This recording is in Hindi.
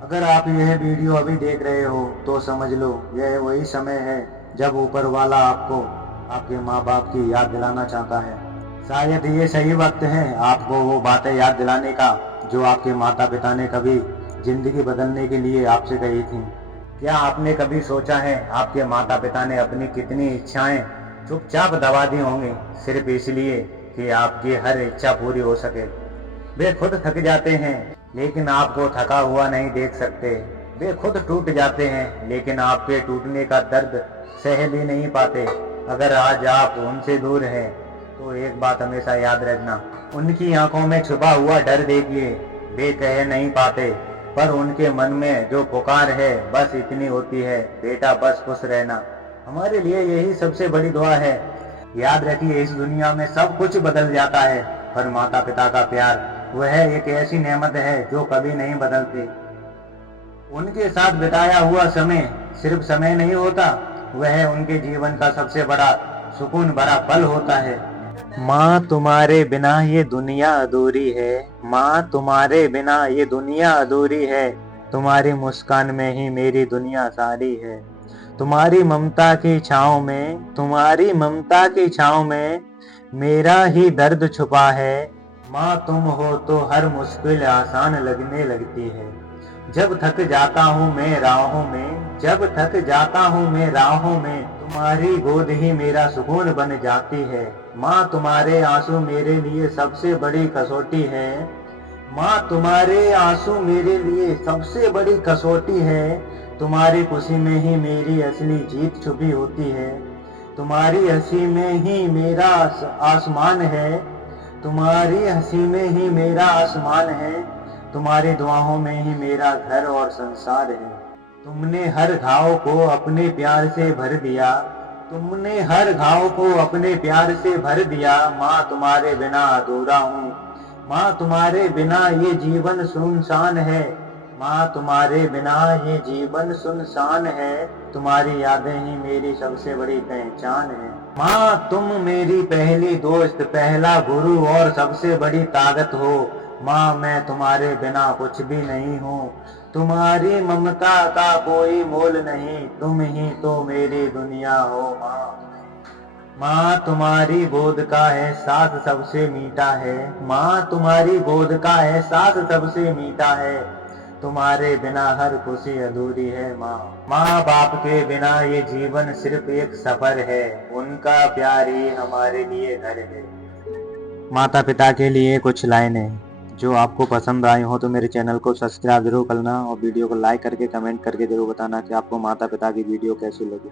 अगर आप यह वीडियो अभी देख रहे हो तो समझ लो यह वही समय है जब ऊपर वाला आपको आपके माँ बाप की याद दिलाना चाहता है। शायद ये सही वक्त है आपको वो बातें याद दिलाने का जो आपके माता पिता ने कभी जिंदगी बदलने के लिए आपसे कही थी। क्या आपने कभी सोचा है आपके माता पिता ने अपनी कितनी इच्छाएं चुपचाप दबा दी होंगी सिर्फ इसलिए कि आपकी हर इच्छा पूरी हो सके। वे खुद थक जाते हैं लेकिन आपको थका हुआ नहीं देख सकते। वे खुद टूट जाते हैं लेकिन आपके टूटने का दर्द सह भी नहीं पाते। अगर आज आप उनसे दूर हैं तो एक बात हमेशा याद रखना, उनकी आंखों में छुपा हुआ डर देखिए। वे कह नहीं पाते पर उनके मन में जो पुकार है बस इतनी होती है, बेटा बस खुश रहना। हमारे लिए यही सबसे बड़ी दुआ है। याद रखिए इस दुनिया में सब कुछ बदल जाता है पर माता पिता का प्यार वह एक ऐसी नेमत है जो कभी नहीं बदलती। उनके साथ बिताया हुआ समय सिर्फ समय नहीं होता, वह उनके जीवन का सबसे बड़ा सुकून भरा पल होता है। माँ तुम्हारे बिना ये दुनिया अधूरी है, माँ तुम्हारे बिना ये दुनिया अधूरी है। तुम्हारी मुस्कान में ही मेरी दुनिया सारी है। तुम्हारी ममता की छाँव में, तुम्हारी ममता की छाँव में मेरा ही दर्द छुपा है। माँ तुम हो तो हर मुश्किल आसान लगने लगती है। जब थक जाता हूँ मैं राहों में, जब थक जाता हूँ मैं राहों में, तुम्हारी गोद ही मेरा सुकून बन जाती है। माँ तुम्हारे आंसू मेरे लिए सबसे बड़ी कसौटी है। माँ तुम्हारे आंसू मेरे लिए सबसे बड़ी कसौटी है। तुम्हारी खुशी में ही मेरी असली जीत छुपी होती है। तुम्हारी हंसी में ही मेरा आसमान है। तुम्हारी हंसी में ही मेरा आसमान है। तुम्हारी दुआओं में ही मेरा घर और संसार है। तुमने हर घाव को अपने प्यार से भर दिया, तुमने हर घाव को अपने प्यार से भर दिया। माँ तुम्हारे बिना अधूरा हूँ, माँ तुम्हारे बिना ये जीवन सुनसान है। माँ तुम्हारे बिना ये जीवन सुनसान है। तुम्हारी यादें ही मेरी सबसे बड़ी पहचान है। माँ तुम मेरी पहली दोस्त, पहला गुरु और सबसे बड़ी ताकत हो। माँ मैं तुम्हारे बिना कुछ भी नहीं हूँ। तुम्हारी ममता का कोई मोल नहीं, तुम ही तो मेरी दुनिया हो माँ। माँ तुम्हारी गोद का एहसास सबसे मीठा है। माँ तुम्हारी गोद का एहसास सबसे मीठा है। तुम्हारे बिना हर खुशी अधूरी है माँ। माँ बाप के बिना ये जीवन सिर्फ एक सफर है, उनका प्यार ही हमारे लिए घर है। माता पिता के लिए कुछ लाइनें जो आपको पसंद आई हो तो मेरे चैनल को सब्सक्राइब जरूर करना और वीडियो को लाइक करके कमेंट करके जरूर बताना कि आपको माता पिता की वीडियो कैसी लगी।